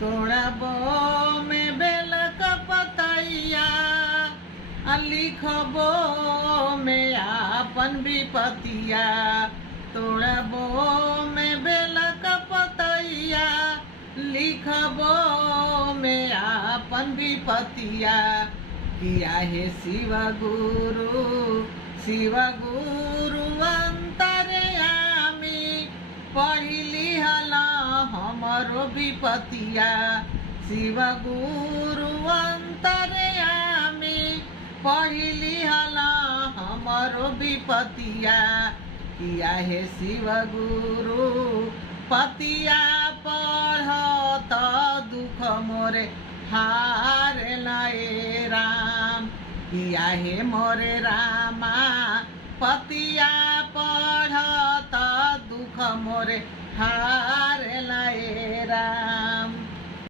तोड़बो में बेल का पतैया लिखबो में आपन विपतिया। तोड़बो में बेल का पतैया लिखबो में आपन विपतिया। किया है शिव गुरु अंतर्यामी पढ़ली हला हमरो विपतिया। शिव गुरु अंतर्यामी पढ़ली हला हमरो विपतिया। किया है शिव गुरु पतिया पढ़त दुख मोरे हार लाए राम। किया है मोरे रामा पतिया पढ़त दुख मोरे हार